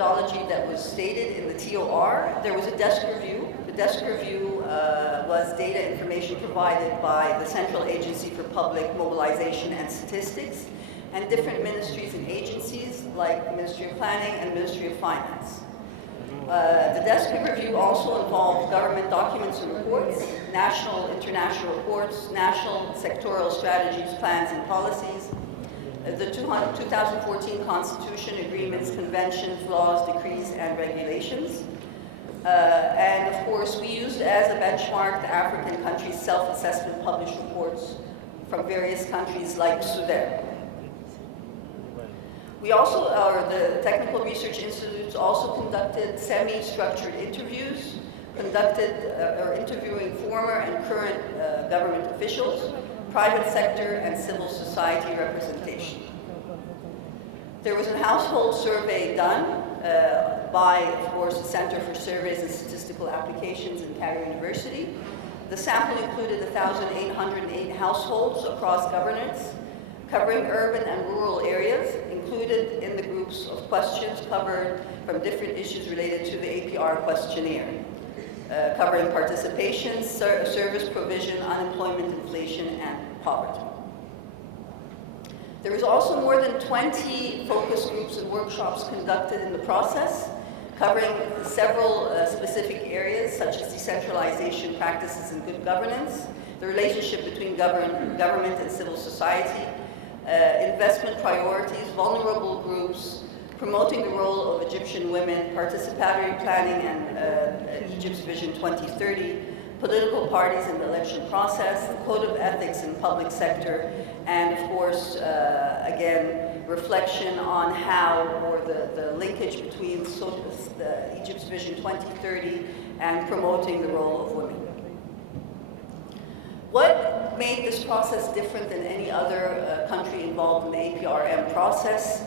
methodology that was stated in the TOR. There was a desk review. The desk review was data information provided by the Central Agency for Public Mobilization and Statistics and different ministries and agencies like the Ministry of Planning and Ministry of Finance. The desk review also involved government documents and reports, national, international reports, national sectoral strategies, plans, and policies, the 2014 Constitution, agreements, conventions, laws, decrees, and regulations. And of course, we used as a benchmark the African countries' self-assessment published reports from various countries like Sudan. We also, the Technical Research Institutes also conducted semi-structured interviews, interviewing former and current government officials, private sector, and civil society representation. There was a household survey done by, of course, the Center for Surveys and Statistical Applications in Cairo University. The sample included 1,808 households across governorates, covering urban and rural areas, included in the groups of questions covered from different issues related to the APR questionnaire, covering participation, service provision, unemployment, inflation, and poverty. There was also more than 20 focus groups and workshops conducted in the process, covering several specific areas such as decentralization practices and good governance, the relationship between government and civil society, investment priorities, vulnerable groups, promoting the role of Egyptian women, participatory planning and Egypt's Vision 2030, political parties in the election process, the code of ethics in public sector, and of course, again, reflection on how, or the linkage between Egypt's Vision 2030 and promoting the role of women. What made this process different than any other country involved in the APRM process?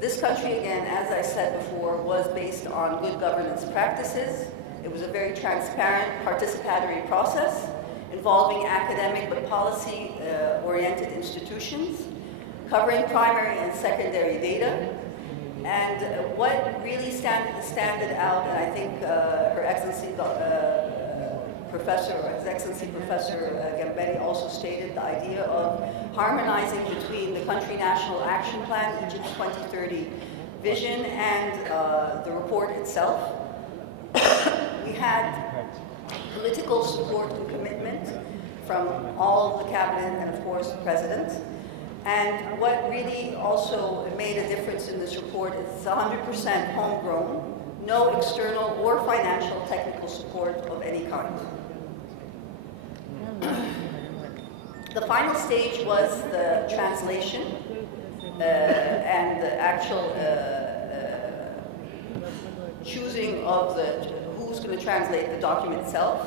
This country, again, as I said before, was based on good governance practices. It was a very transparent, participatory process involving academic but policy-oriented institutions, covering primary and secondary data. And what really standed out, and I think Her Excellency His Excellency Professor Gamberi also stated the idea of harmonizing between the Country National Action Plan, Egypt's 2030 vision, and the report itself. We had political support and commitment from all of the cabinet and, of course, the president. And what really also made a difference in this report is it's 100% homegrown, no external or financial technical support of any kind. The final stage was the translation and the actual choosing of who's going to translate the document itself.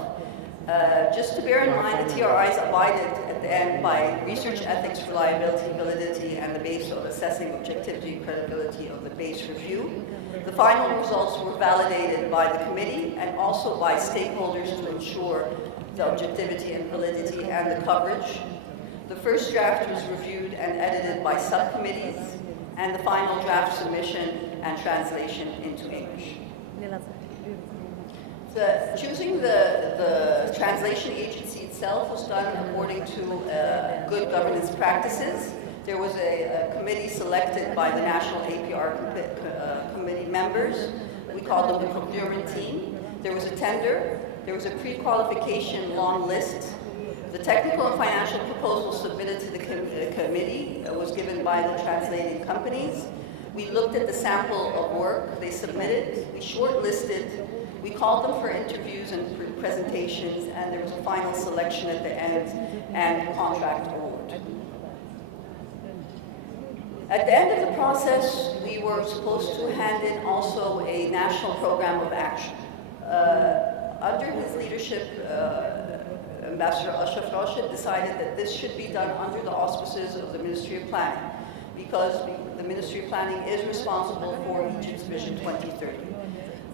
Just to bear in mind, the TRIs abided at the end by research ethics, reliability, validity, and the base of assessing objectivity and credibility of the base review. The final results were validated by the committee and also by stakeholders to ensure the objectivity and validity and the coverage. The first draft was reviewed and edited by subcommittees, and the final draft submission and translation into English. Choosing the translation agency itself was done according to good governance practices. There was a committee selected by the National APR committee members. We called them the procurement team. There was a tender. There was a pre-qualification long list. The technical and financial proposal submitted to the committee was given by the translating companies. We looked at the sample of work they submitted. We shortlisted. We called them for interviews and presentations, and there was a final selection at the end and contract award. At the end of the process, we were supposed to hand in also a national program of action. Under his leadership, Ambassador Ashraf Rashid decided that this should be done under the auspices of the Ministry of Planning, because the Ministry of Planning is responsible for Egypt's Vision 2030.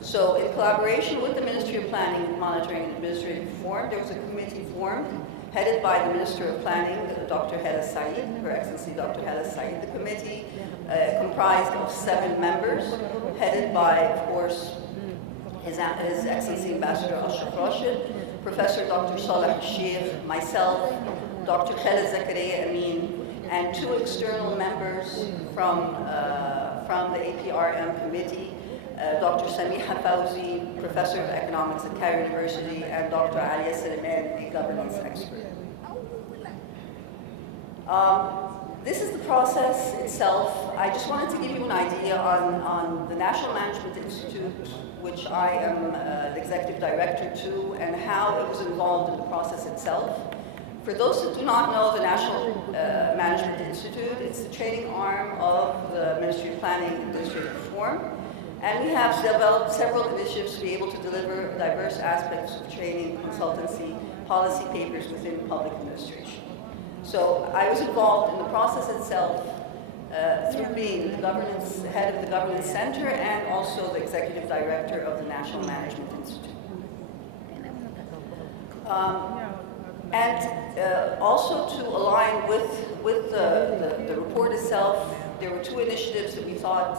So in collaboration with the Ministry of Planning, Monitoring and Administrative Reform, there was a committee formed, headed by the Minister of Planning, Dr. Hala Said, Her Excellency Dr. Hala Said. The committee comprised of 7 members, headed by, of course, His Excellency Ambassador Ashraf Rashid, Professor Dr. Saleh Sheikh, myself, Dr. Khaled Zakaria Amin, and 2 external members from the APRM committee, Dr. Samiha Fawzi, Professor of Economics at Cairo University, and Dr. Alia Salman, a governance expert. This is the process itself. I just wanted to give you an idea on the National Management Institute, which I am the executive director to, and how it was involved in the process itself. For those that do not know the National Management Institute, it's the training arm of the Ministry of Planning and Administrative Reform. And we have developed several initiatives to be able to deliver diverse aspects of training, consultancy, policy papers within public administration. So I was involved in the process itself through being the head of the Governance Center and also the executive director of the National Management Institute. Also to align with the report itself, there were 2 initiatives that we thought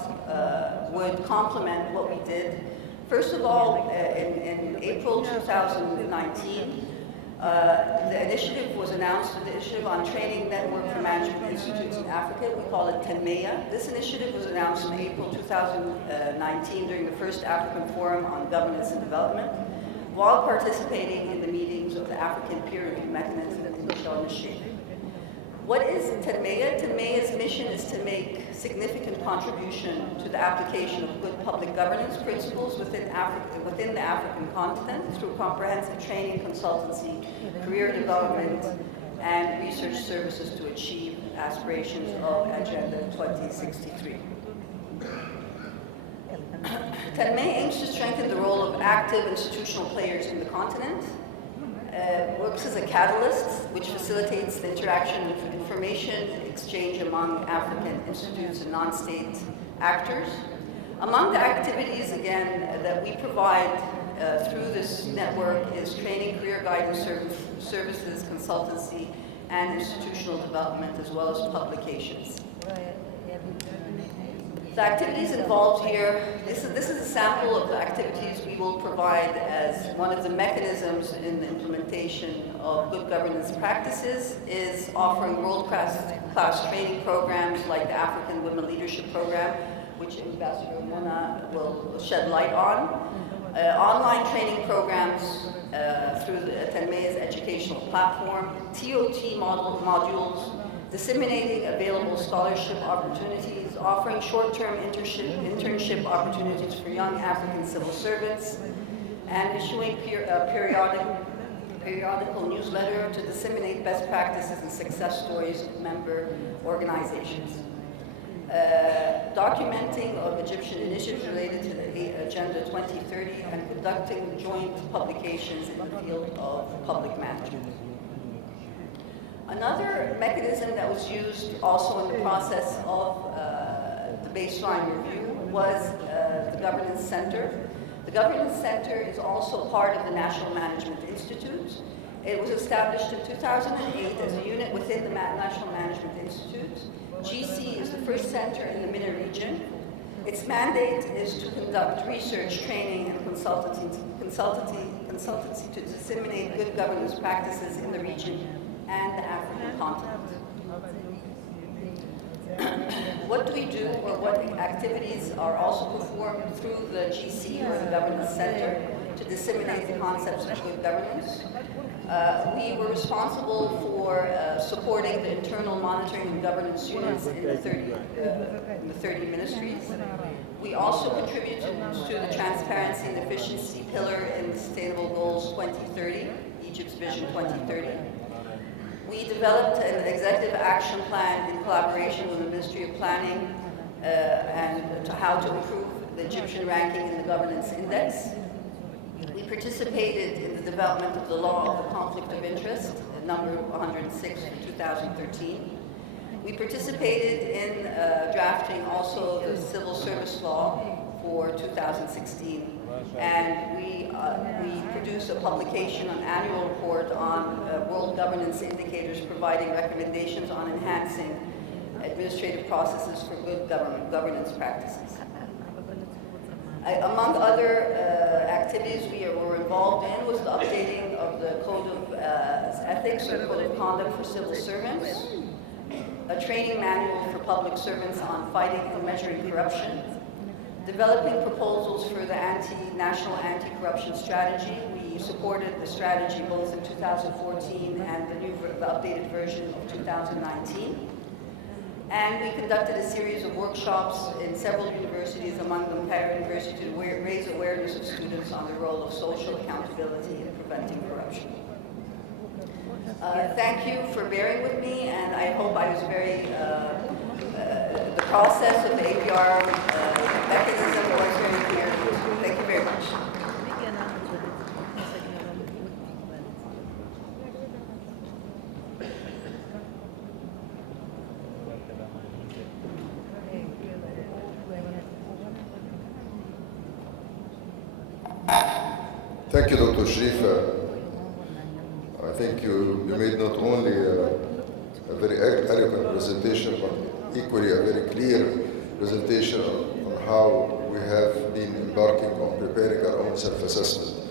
would complement what we did. First of all, in April 2019, the initiative was announced, the initiative on Training Network for Management Institutes in Africa. We call it TENMEA. This initiative was announced in April 2019 during the first African Forum on Governance and Development, while participating in the meetings of the African Peer Review Mechanism in Sharm el-Sheikh. What is TENMEA? TENMEA's mission is to make significant contribution to the application of good public governance principles within the African continent through comprehensive training, consultancy, career development, and research services to achieve aspirations of Agenda 2063. TENMEA aims to strengthen the role of active institutional players in the continent, works as a catalyst which facilitates the interaction of information exchange among African institutes and non-state actors. Among the activities, again, that we provide through this network is training, career guidance services, consultancy, and institutional development, as well as publications. The activities involved here, this is a sample of the activities we will provide as one of the mechanisms in the implementation of good governance practices is offering world-class training programs like the African Women Leadership Program, which Ambassador Mona will shed light on. Online training programs through the TENMEA's educational platform, TOT modules, disseminating available scholarship opportunities, offering short-term internship opportunities for young African civil servants, and issuing periodical newsletter to disseminate best practices and success stories of member organizations. Documenting of Egyptian initiatives related to the Agenda 2030 and conducting joint publications in the field of public management. Another mechanism that was used also in the process of the baseline review was the Governance Center. The Governance Center is also part of the National Management Institute. It was established in 2008 as a unit within the National Management Institute. GC is the first center in the MENA region. Its mandate is to conduct research, training, and consultancy to disseminate good governance practices in the region and the African continent. What do we do, or what activities are also performed through the GC, or the Governance Center, to disseminate the concepts of good governance? We were responsible for supporting the internal monitoring and governance units in the 30 ministries. We also contributed to the transparency and efficiency pillar in the Sustainable Goals 2030, Egypt's Vision 2030. We developed an executive action plan in collaboration with the Ministry of Planning and to how to improve the Egyptian ranking in the Governance Index. We participated in the development of the law of the conflict of interest, number 106 for 2013. We participated in drafting also the civil service law for 2016. And we produced a publication, an annual report on world governance indicators, providing recommendations on enhancing administrative processes for good governance practices. Among other activities we were involved in was the updating of the Code of Ethics or Code of Conduct for Civil Servants, a training manual for public servants on fighting and measuring corruption, developing proposals for the National Anti-Corruption Strategy. We supported the strategy both in 2014 and the updated version of 2019. And we conducted a series of workshops in several universities, among them Para University, to raise awareness of students on the role of social accountability in preventing corruption. Thank you for bearing with me, and I hope I was very, the process of the APR mechanism was very clear. Thank you very much. Thank you, Dr. Sharifa. I think you made not only a very eloquent presentation, but equally a very clear presentation on how we have been embarking on preparing our own self-assessment.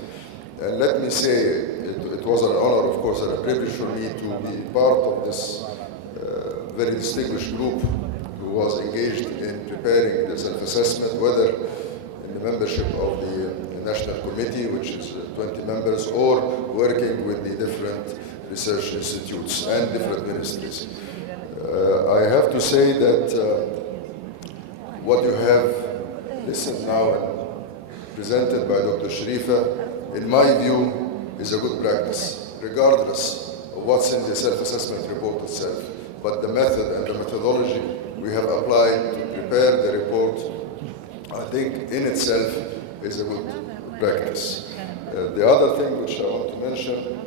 And let me say, it was an honor, of course, and a privilege for me to be part of this very distinguished group who was engaged in preparing the self-assessment, whether in the membership of the National Committee, which is 20 members, or working with the different research institutes and different ministries. I have to say that what you have listened now and presented by Dr. Sharifa, in my view, is a good practice, regardless of what's in the self-assessment report itself. But the method and the methodology we have applied to prepare the report, I think in itself is a good practice. The other thing which I want to mention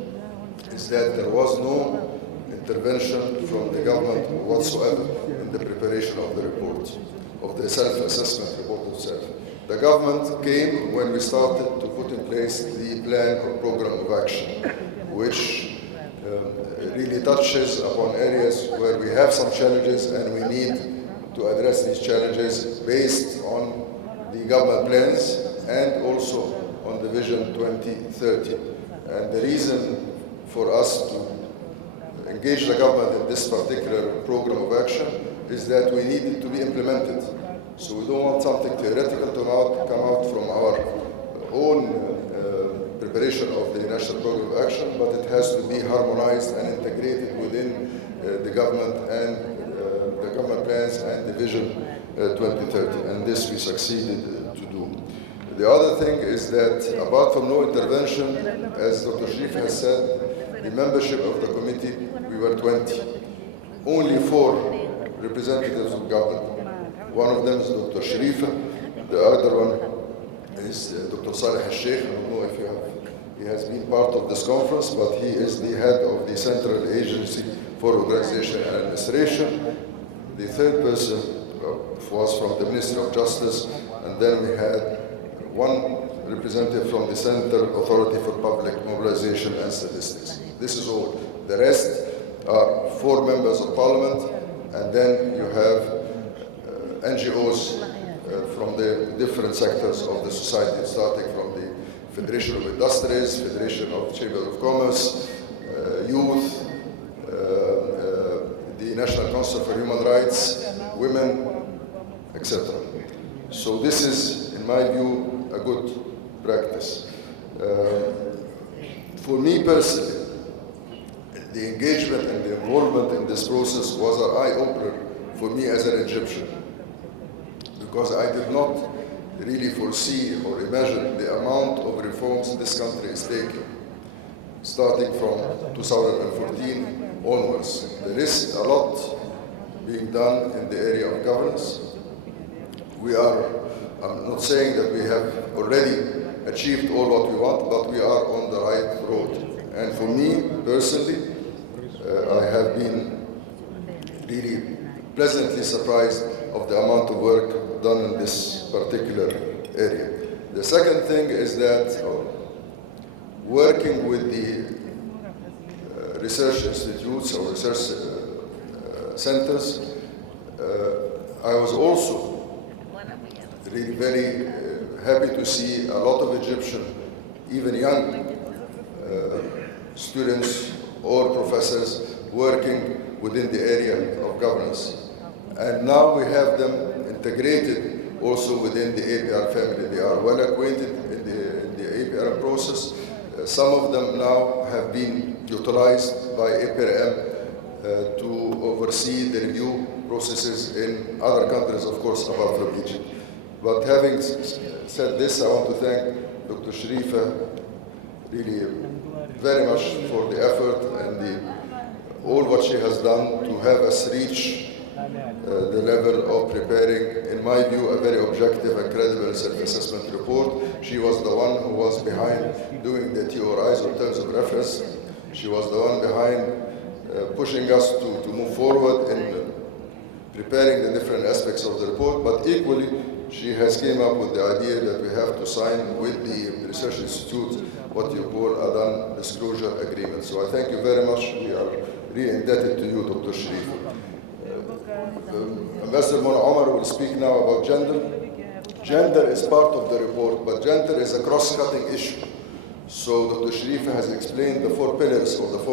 is that there was no intervention from the government whatsoever in the preparation of the report, of the self-assessment report itself. The government came when we started to put in place the plan or program of action, which really touches upon areas where we have some challenges and we need to address these challenges based on the government plans and also on the Vision 2030. And the reason for us to engage the government in this particular program of action is that we need it to be implemented. So we don't want something theoretical to come out from our own preparation of the national program of action, but it has to be harmonized and integrated within the government and the government plans and the Vision 2030. And this we succeeded to do. The other thing is that apart from no intervention, as Dr. Sharif has said, the membership of the committee, we were 20. Only 4 representatives of government. One of them is Dr. Sharifa, the other one is Dr. Saleh al-Sheikh. I don't know if he has been part of this conference, but he is the head of the Central Agency for Organization and Administration. The third person was from the Ministry of Justice, and then we had one representative from the Central Authority for Public Mobilization and Statistics. This is all. The rest are 4 members of parliament, and then you have NGOs from the different sectors of the society, starting from the Federation of Industries, Federation of Chamber of Commerce, youth, the National Council for Human Rights, women, etc. So this is, in my view, a good practice. For me personally, the engagement and the involvement in this process was an eye-opener for me as an Egyptian, because I did not really foresee or imagine the amount of reforms this country is taking, starting from 2014 onwards. There is a lot being done in the area of governance. I'm not saying that we have already achieved all what we want, but we are on the right road. And for me, personally, I have been really pleasantly surprised of the amount of work done in this particular area. The second thing is that working with the research institutes or research centers, I was also really very happy to see a lot of Egyptian, even young students or professors working within the area of governance. And now we have them integrated also within the APR family. They are well acquainted in the APRM process. Some of them now have been utilized by APRM to oversee the review processes in other countries, of course, apart from Egypt. But having said this, I want to thank Dr. Sharifa really very much for the effort and all what she has done to have us reach the level of preparing, in my view, a very objective and credible self-assessment report. She was the one who was behind doing the TORIs or terms of reference. She was the one behind pushing us to move forward in preparing the different aspects of the report, but equally, she has came up with the idea that we have to sign with the Research Institute what you call a non-disclosure agreement. So I thank you very much. We are really indebted to you, Dr. Sharif. Ambassador Mona Omar will speak now about gender. Gender is part of the report, but gender is a cross-cutting issue. So Dr. Sharif has explained the 4 pillars of the